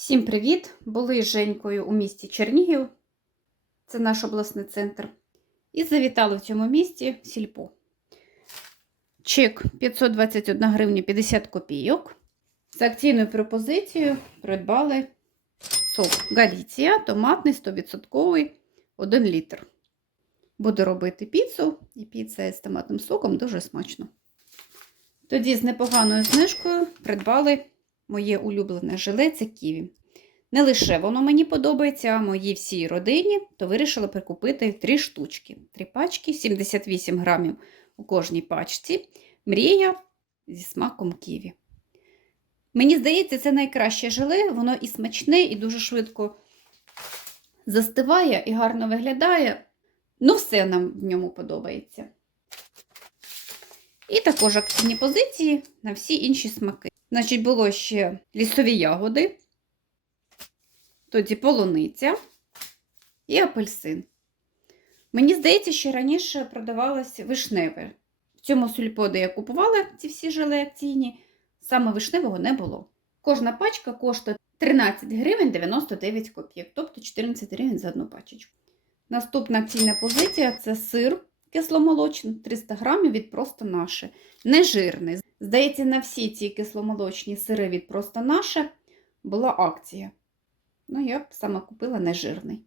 Всім привіт! Були з Женькою у місті Чернігів, це наш обласний центр. І завітали в цьому місті сільпо. Чек 521 гривня 50 копійок. За акційною пропозицією придбали сок Галіція, томатний 100% 1 літр. Буду робити піцу, і піца з томатним соком дуже смачно. Тоді з непоганою знижкою придбали моє улюблене желе це ківі. Не лише воно мені подобається, а моїй всій родині, то вирішила прикупити три штучки. Три пачки, 78 грамів у кожній пачці. Мрія зі смаком ківі. Мені здається, це найкраще желе, воно і смачне, і дуже швидко застиває і гарно виглядає. Ну, все нам в ньому подобається. І також акційні позиції на всі інші смаки. Значить, було ще лісові ягоди, тоді полуниця і апельсин. Мені здається, що раніше продавалось вишневе. В цьому сільпо, де я купувала ці всі желе акційні, саме вишневого не було. Кожна пачка коштує 13 гривень 99 копійок, тобто 14 гривень за одну пачечку. Наступна акційна позиція це сир кисломолочний 300 грамів від просто наше. Нежирний. Здається, на всі ці кисломолочні сири від просто наше була акція. Ну, я б саме купила нежирний.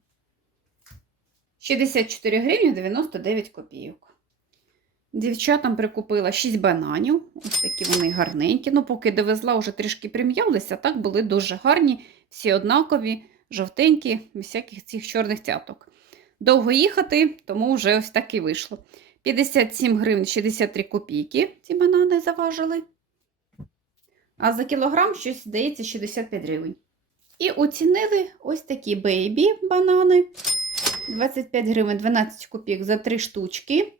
64 гривні 99 копійок. Дівчатам прикупила 6 бананів. Ось такі вони гарненькі. Ну, поки довезла, вже трішки прим'ялися, так були дуже гарні, всі однакові, жовтенькі, без всяких цих чорних цяток. Довго їхати, тому вже ось так і вийшло. 57 гривень 63 копійки ці банани заважили. А за кілограм щось здається 65 гривень. І оцінили ось такі бейбі банани. 25 гривень 12 копійок за 3 штучки.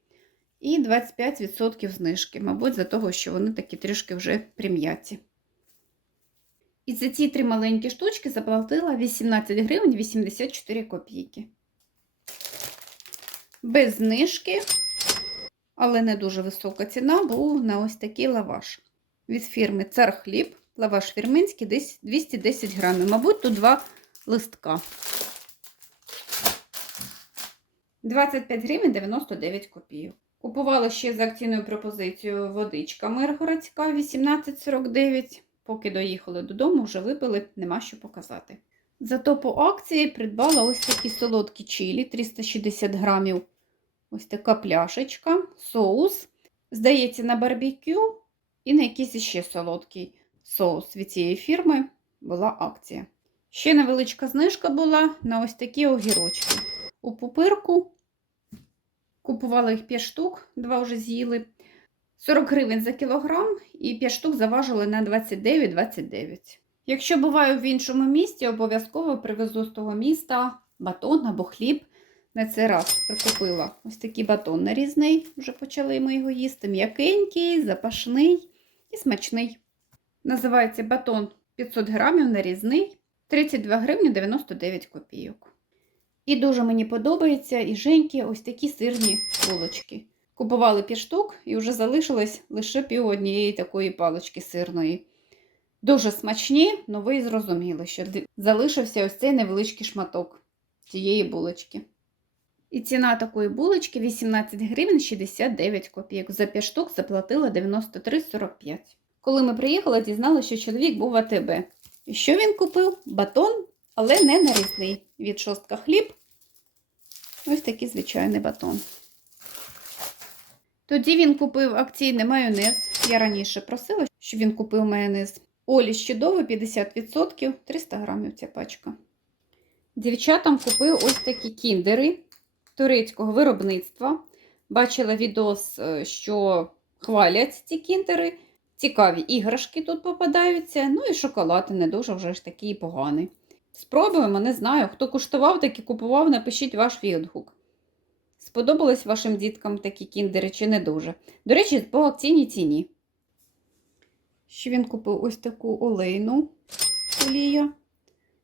І 25% знижки, мабуть, за того, що вони такі трішки вже прим'яті. І за ці три маленькі штучки заплатила 18 гривень 84 копійки. Без знижки, але не дуже висока ціна, був на ось такий лаваш. Від фірми Цар Хліб. Лаваш фірминський, десь 210 грамів. Мабуть, тут два листка. 25 гривень 99 копійок. Купувала ще за акційною пропозицією водичка Миргородська 18,49. Поки доїхали додому, вже випили, нема що показати. Зато по акції придбала ось такі солодкі чилі 360 грамів. Ось така пляшечка, соус. Здається, на барбекю і на якийсь ще солодкий соус від цієї фірми була акція. Ще невеличка знижка була на ось такі огірочки. У пупирку купувала їх 5 штук, два вже з'їли. 40 гривень за кілограм, і 5 штук заважили на 29,29. Якщо буваю в іншому місті, обов'язково привезу з того міста батон або хліб. На цей раз прикупила ось такий батон нарізний, вже почали ми його їсти. М'якенький, запашний і смачний. Називається батон 500 грамів нарізний, 32 гривні 99 копійок. І дуже мені подобається і Женьки ось такі сирні булочки. Купували 5 штук і вже залишилось лише пів однієї такої палички сирної. Дуже смачні, але ви зрозуміли, що залишився ось цей невеличкий шматок цієї булочки. І ціна такої булочки 18 гривень 69 копійок. За 5 штук заплатила 93,45. Коли ми приїхали, дізналися, що чоловік був АТБ. І що він купив? Батон, але не нарізний. Від шостка хліб. Ось такий звичайний батон. Тоді він купив акційний майонез. Я раніше просила, щоб він купив майонез. Олі чудовий 50%, 300 грамів ця пачка. Дівчатам купив ось такі кіндери турецького виробництва. Бачила відос, е, що хвалять ці кіндери. Цікаві іграшки тут попадаються. Ну і шоколад не дуже вже ж такий поганий. Спробуємо, не знаю. Хто куштував, так і купував, напишіть ваш відгук. Сподобались вашим діткам такі кіндери чи не дуже. До речі, по акційній ціні. Ще він купив ось таку олейну олія.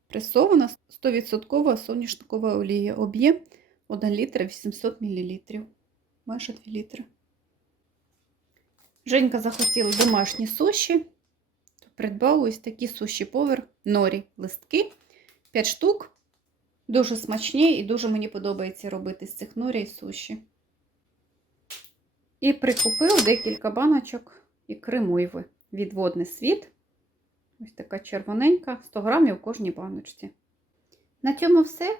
Пресована 100% соняшникова олія. Об'єм 1 літр 800 мл. Майже 2 літри. Женька захотіла домашні суші, то придбав ось такі суші повер норі листки. 5 штук. Дуже смачні і дуже мені подобається робити з цих норі суші. І прикупив декілька баночок ікри мойви від водний світ. Ось така червоненька, 100 грамів у кожній баночці. На цьому все.